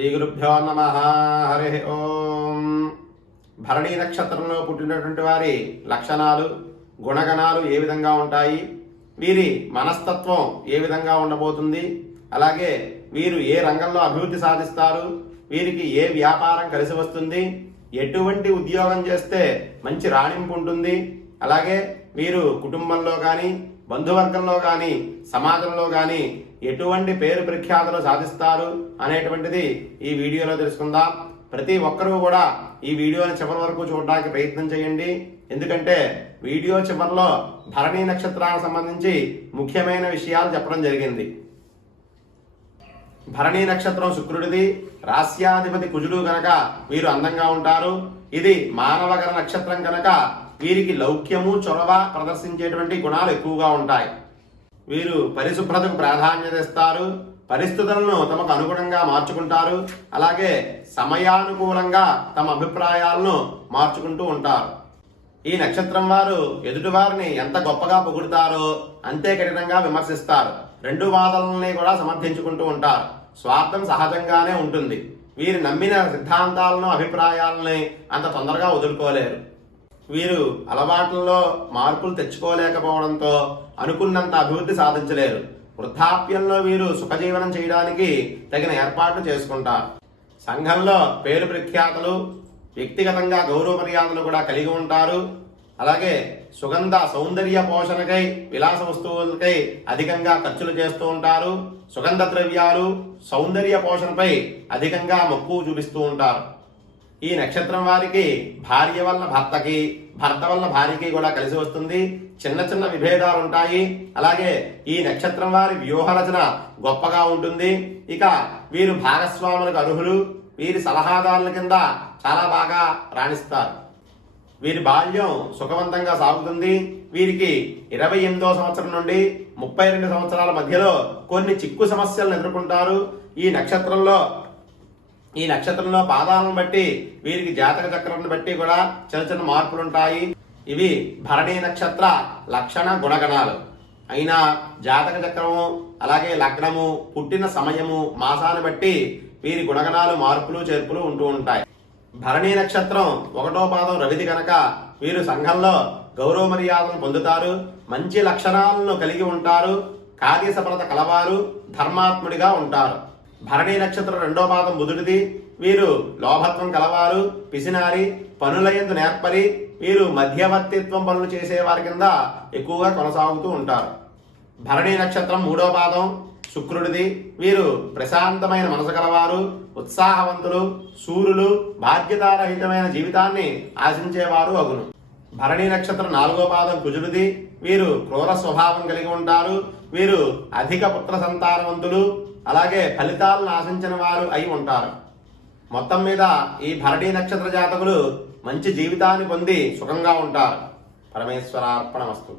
శ్రీగురుభ్యో నమః. హరి ఓం. భరణీ నక్షత్రంలో పుట్టినటువంటి వారి లక్షణాలు, గుణగణాలు ఏ విధంగా ఉంటాయి, వీరి మనస్తత్వం ఏ విధంగా ఉండబోతుంది, అలాగే వీరు ఏ రంగంలో అభివృద్ధి సాధిస్తారు, వీరికి ఏ వ్యాపారం కలిసి వస్తుంది, ఎటువంటి ఉద్యోగం చేస్తే మంచి రాణింపు ఉంటుంది, అలాగే వీరు కుటుంబంలో కానీ బంధువర్గంలో కానీ సమాజంలో కానీ ఎటువంటి పేరు ప్రఖ్యాతులు సాధిస్తారు అనేటువంటిది ఈ వీడియోలో తెలుసుకుందాం. ప్రతి ఒక్కరూ కూడా ఈ వీడియోని చివరి వరకు చూడడానికి ప్రయత్నం చేయండి. ఎందుకంటే వీడియో చివరిలో భరణీ నక్షత్రానికి సంబంధించి ముఖ్యమైన విషయాలు చెప్పడం జరిగింది. భరణీ నక్షత్రం శుక్రుడిది, రాస్యాధిపతి కుజుడు కనుక వీరు అందంగా ఉంటారు. ఇది మానవగణ నక్షత్రం కనుక వీరికి లౌక్యము, చొరవ ప్రదర్శించేటువంటి గుణాలు ఎక్కువగా ఉంటాయి. వీరు పరిశుభ్రతకు ప్రాధాన్యత ఇస్తారు, పరిస్థితులను తమకు అనుగుణంగా మార్చుకుంటారు, అలాగే సమయానుకూలంగా తమ అభిప్రాయాలను మార్చుకుంటూ ఉంటారు. ఈ నక్షత్రం వారు ఎదుటివారిని ఎంత గొప్పగా పొగుడుతారో అంతే కఠినంగా విమర్శిస్తారు. రెండు వాదనల్ని కూడా సమర్థించుకుంటూ ఉంటారు. స్వార్థం సహజంగానే ఉంటుంది. వీరు నమ్మిన సిద్ధాంతాలను, అభిప్రాయాలని అంత తొందరగా వదులుకోలేరు. వీరు అలవాట్లలో మార్పులు తెచ్చుకోలేకపోవడంతో అనుకున్నంత అభివృద్ధి సాధించలేరు. వృద్ధాప్యంలో వీరు సుఖజీవనం చేయడానికి తగిన ఏర్పాట్లు చేసుకుంటారు. సంఘంలో పేరు ప్రఖ్యాతులు, వ్యక్తిగతంగా గౌరవ మర్యాదలు కూడా కలిగి ఉంటారు. అలాగే సుగంధ సౌందర్య పోషణకై, విలాస వస్తువులకై అధికంగా ఖర్చులు చేస్తూ ఉంటారు. సుగంధ ద్రవ్యాలు, సౌందర్య పోషణపై అధికంగా మక్కువ చూపిస్తూ ఉంటారు. ఈ నక్షత్రం వారికి భార్య వల్ల భర్తకి, భర్త వల్ల భార్యకి కూడా కలిసి వస్తుంది. చిన్న చిన్న విభేదాలు ఉంటాయి. అలాగే ఈ నక్షత్రం వారి వ్యూహ రచన గొప్పగా ఉంటుంది. ఇక వీరు భాగస్వాములకు అర్హులు. వీరి సలహాదారుల కింద చాలా బాగా రాణిస్తారు. వీరి బాల్యం సుఖవంతంగా సాగుతుంది. వీరికి 28వ సంవత్సరం నుండి 32 సంవత్సరాల మధ్యలో కొన్ని చిక్కు సమస్యలను ఎదుర్కొంటారు. ఈ నక్షత్రంలో పాదాలను బట్టి వీరికి జాతక చక్రాన్ని బట్టి కూడా చిన్న చిన్న మార్పులు ఉంటాయి. ఇవి భరణీ నక్షత్ర లక్షణ గుణగణాలు. అయినా జాతక చక్రము, అలాగే లగ్నము, పుట్టిన సమయము, మాసాన్ని బట్టి వీరి గుణగణాలు మార్పులు చేర్పులు ఉంటూ ఉంటాయి. భరణీ నక్షత్రం 1వ పాదం రవిది కనుక వీరు సంఘంలో గౌరవ మర్యాదలను పొందుతారు. మంచి లక్షణాలను కలిగి ఉంటారు. కార్యసఫలత కలవారు, ధర్మాత్ముడిగా ఉంటారు. భరణీ నక్షత్రం 2వ పాదం బుధుడిది. వీరు లోభత్వం కలవారు, పిసినారి, పనులయందు నేర్పరి. వీరు మధ్యవర్తిత్వం పనులు చేసేవారి కింద ఎక్కువగా కొనసాగుతూ ఉంటారు. భరణీ నక్షత్రం 3వ పాదం శుక్రుడిది. వీరు ప్రశాంతమైన మనసు కలవారు, ఉత్సాహవంతులు, శూరులు, బాధ్యతారహితమైన జీవితాన్ని ఆశించేవారు అగును. భరణీ నక్షత్రం 4వ పాదం కుజుడిది. వీరు క్రూర స్వభావం కలిగి ఉంటారు. వీరు అధిక పుత్ర సంతానవంతులు, అలాగే ఫలితాలను ఆశించిన వారు అయి ఉంటారు. మొత్తం మీద ఈ భరణీ నక్షత్ర జాతకులు మంచి జీవితాన్ని పొంది సుఖంగా ఉంటారు. పరమేశ్వరార్పణమస్తు.